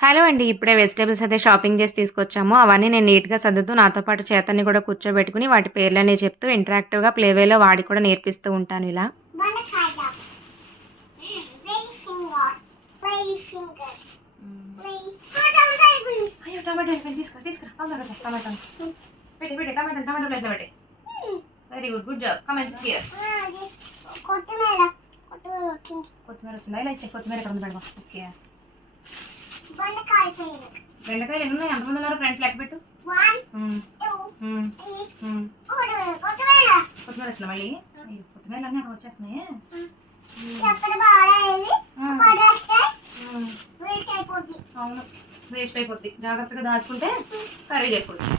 Hello అండి. ఇప్పుడే vegetables అయితే షాపింగ్ చేసి తీసుకొచ్చాము. అవన్నీ నేను నీట్‌గా సర్దుతూ నాతో పాటు చేతన్ని కూడా కూర్చోబెట్టుకొని వాటి పేర్లనేవి చెప్తూ ఇంటరాక్టివ్‌గా ప్లేవేలో వాడికి కూడా నేర్పిస్తూ ఉంటాను ఇలా. బెండకాయ lady finger lady finger lady అయ్యో టమాటో అయిపోయింది. తీసుకురా తొందరగా టమాటో పెట్టి టమాటోలు ఎట్లా పెట్టి. Very good, good job. Come and SIT here. కొత్తిమీర కొత్తిమీర వచ్చిందా? ఇలా ఇచ్చే కొత్తిమీర ఎక్కడ ఉంది పెడదాం. ఓకే. బెండకాయ బెండకాయలు ఎన్ని ఉన్నాయి? ఎంతమంది ఉన్నారు ఫ్రెండ్స్? లెక్క పెట్టు. 1 2 కొత్తిమీర వచ్చిందా మళ్ళీ? కొత్తిమీరలు అన్నీ అక్కడ వచ్చేస్తున్నాయి. ఎక్కడ బాడేది పడేస్తే వేస్ట్ అయిపోద్ది. అవును, వేస్ట్ అయిపోద్ది. జాగ్రత్తగా దాచుకుంటే కర్రీ చేసుకోవచ్చు.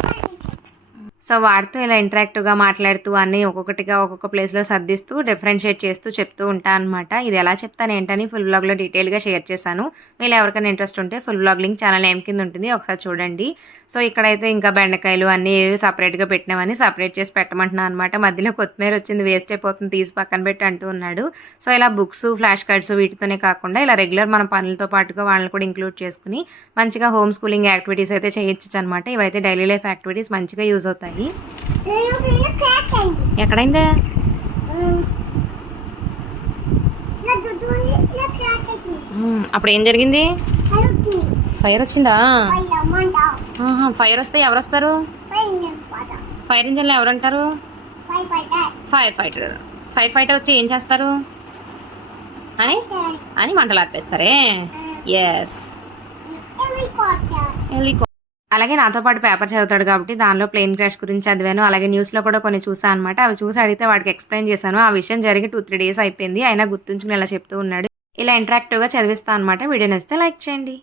సో వాడితో ఇలా ఇంటరాక్టివ్గా మాట్లాడుతూ అన్నీ ఒక్కొక్కటిగా ఒక్కొక్క ప్లేస్లో సర్దిస్తూ డిఫరెన్షియేట్ చేస్తూ చెప్తూ ఉంటాను అనమాట. ఇది ఎలా చెప్తాను ఏంటని ఫుల్ వ్లాగ్లో డీటెయిల్గా షేర్ చేశాను. మీరు ఎవరికైనా ఇంట్రెస్ట్ ఉంటే full vlog link channel name కింద ఉంటుంది, ఒకసారి చూడండి. సో ఇక్కడైతే ఇంకా బెండకాయలు అన్నీ ఏవి సపరేట్గా పెట్టినామని సపరేట్ చేసి పెట్టమంటున్నాను అనమాట. మధ్యలో కొత్తిమీర వచ్చింది, వేస్ట్ అయిపోతుంది, తీసి పక్కన పెట్టి అంటూ ఉన్నాడు. సో ఇలా బుక్స్, ఫ్లాష్ కార్డ్స్ వీటితోనే కాకుండా ఇలా రెగ్యులర్ మన పనులతో పాటుగా వాళ్ళని కూడా ఇంక్లూడ్ చేసుకుని మంచిగా హోమ్ స్కూలింగ్ యాక్టివిటీస్ అయితే చేయొచ్చు అనమాట. ఇవైతే డైలీ లైఫ్ యాక్టివిటీస్ మంచిగా యూజ్ అవుతాయి. ఎక్కడైందే? అప్పుడు ఏం జరిగింది? ఫైర్ వచ్చిందా? ఫైర్ వస్తే ఎవరు వస్తారు? ఫైర్ ఇంజన్లో ఎవరు ఉంటారు? ఫైర్ ఫైటర్ వచ్చి ఏం చేస్తారు అని మంటలు ఆర్పేస్తారే. ఎస్. అలాగే నాతో పాటు పేపర్ చదువుతాడు కాబట్టి దానిలో ప్లేన్ క్రాష్ గురించి చదివాను. అలాగే న్యూస్లో కూడా కొన్ని చూసాను అనమాట. అవి చూసి అడిగితే వాడికి ఎక్స్ప్లెయిన్ చేశాను. ఆ విషయం జరిగి 2-3 డేస్ అయిపోయింది, అయినా గుర్తుంచుకుని ఇలా చెప్తూ ఉన్నాడు. ఇలా ఇంటరాక్టివ్గా చదివిస్తాను అనమాట. వీడియో నచ్చితే లైక్ చేయండి.